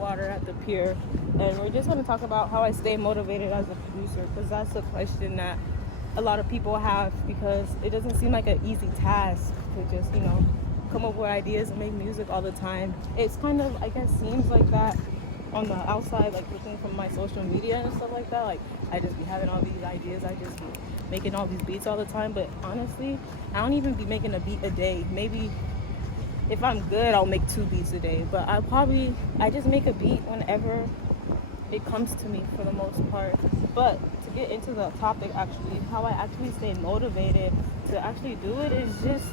water at the pier, and we're just going to talk about how I stay motivated as a producer, because that's a question that a lot of people have, because it doesn't seem like an easy task to just, come up with ideas and make music all the time. It's kind of, I guess, seems like that on the outside, like looking from my social media and stuff like that. Like, I just be having all these ideas, I just be making all these beats all the time, but honestly, I don't even be making a beat a day. Maybe if I'm good, I'll make 2 beats a day, but I just make a beat whenever it comes to me for the most part. But to get into the topic, actually, how I actually stay motivated to actually do it is just,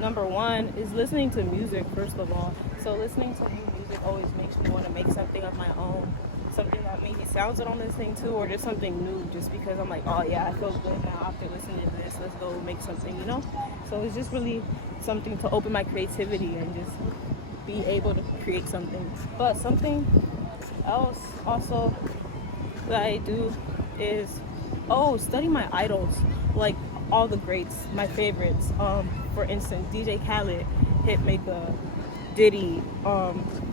number one is listening to music, first of all. So listening to new music always makes me want to make something of my own, something that maybe sounds good on this thing too, or just something new, just because I'm like, oh yeah, I feel good now after listening to this, let's go make something, So it's just really something to open my creativity and just be able to create something. But something else also that I do is study my idols, like all the greats, my favorites. For instance, DJ Khaled, Hitmaker, Diddy,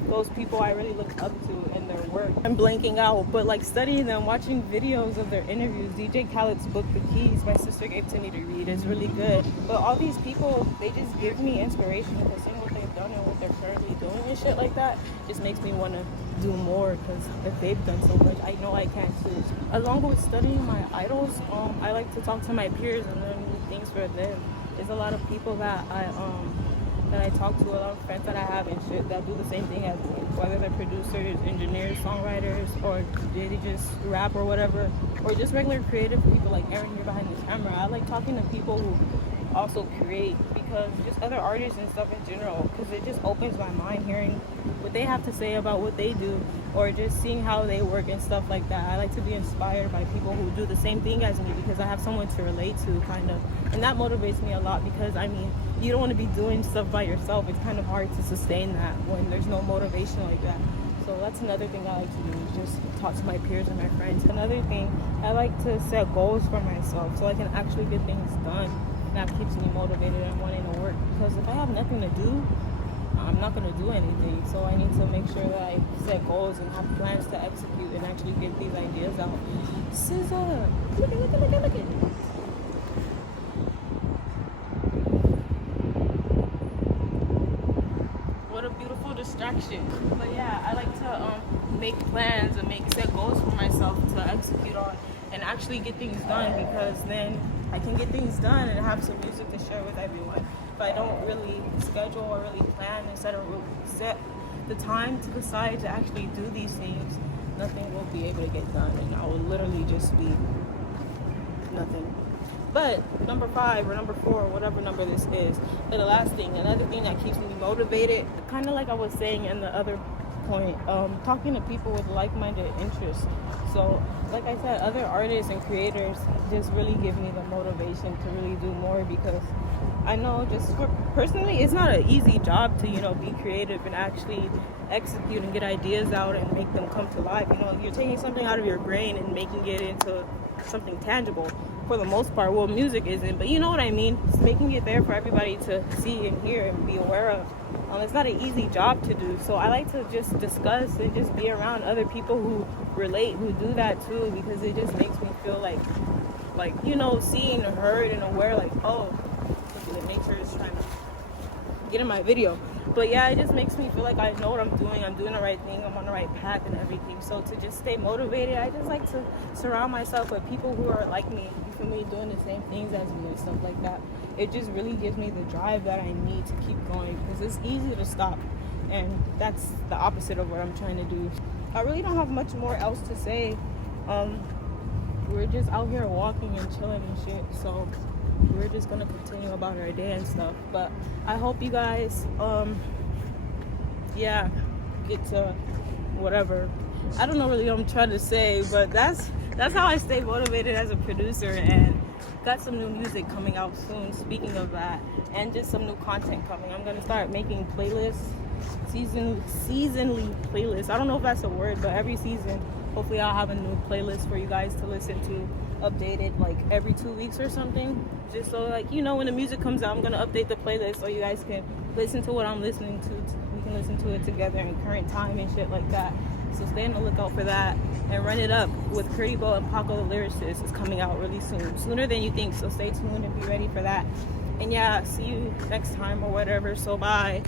those people I really look up to and their work. I'm blanking out, but like studying them, watching videos of their interviews. DJ Khaled's book, The Keys, my sister gave to me to read, is really good. But all these people, they just give me inspiration, because seeing what they've done and what they're currently doing and shit like that just makes me want to do more, because if they've done so much, I know I can too. Along with studying my idols, I like to talk to my peers and learn new things for them. There's a lot of people that I talk to, a lot of friends that I have and shit that do the same thing as me, whether they're producers, engineers, songwriters, or they just rap or whatever, or just regular creative people like Aaron, you're behind the camera. I like talking to people who also create, because just other artists and stuff in general, because it just opens my mind hearing what they have to say about what they do, or just seeing how they work and stuff like that. I like to be inspired by people who do the same thing as me, because I have someone to relate to, kind of, and that motivates me a lot, because you don't want to be doing stuff by yourself. It's kind of hard to sustain that when there's no motivation like that. So that's another thing I like to do, is just talk to my peers and my friends. Another thing, I like to set goals for myself so I can actually get things done. That keeps me motivated and wanting to work, because if I have nothing to do, I'm not going to do anything. So I need to make sure that I set goals and have plans to execute and actually get these ideas out. SZA! Look at. What a beautiful distraction. But yeah, I like to make plans and set goals for myself to execute on and actually get things done, because then I can get things done and have some music to share with everyone. If I don't really schedule or really plan and set the time to decide to actually do these things, nothing will be able to get done, and I will literally just be nothing. But number 5 or number 4, whatever number this is, and the last thing, another thing that keeps me motivated, kind of like I was saying in the other point, talking to people with like-minded interests. So like I said, other artists and creators just really give me the motivation to really do more, because I know personally, it's not an easy job to, be creative and actually execute and get ideas out and make them come to life. You're taking something out of your brain and making it into something tangible for the most part. Well, music isn't, but you know what I mean? It's making it there for everybody to see and hear and be aware of. It's not an easy job to do, so I like to just discuss and just be around other people who relate, who do that too, because it just makes me feel like seen, heard, and aware, like, oh, the nature is trying to get in my video. But yeah, it just makes me feel like I know what I'm doing the right thing, I'm on the right path and everything. So to just stay motivated, I just like to surround myself with people who are like me, you feel me, doing the same things as me and stuff like that. It just really gives me the drive that I need to keep going, because it's easy to stop, and that's the opposite of what I'm trying to do. I really don't have much more else to say. We're just out here walking and chilling and shit, so we're just gonna continue about our day and stuff. But I hope you guys get to whatever. I don't know really what I'm trying to say, but that's how I stay motivated as a producer, and got some new music coming out soon, speaking of that, and just some new content coming. I'm gonna start making playlists, seasonally playlists. I don't know if that's a word, but every season Hopefully I'll have a new playlist for you guys to listen to, updated like every 2 weeks or something, just so like, you know, when the music comes out, I'm gonna update the playlist so you guys can listen to what I'm listening to. We can listen to it together in current time and shit like that. So stay on the lookout for that. And Run It Up with Pretty Bo and Paco the Lyricist is coming out really soon, sooner than you think, so stay tuned and be ready for that. And yeah, see you next time or whatever, so bye.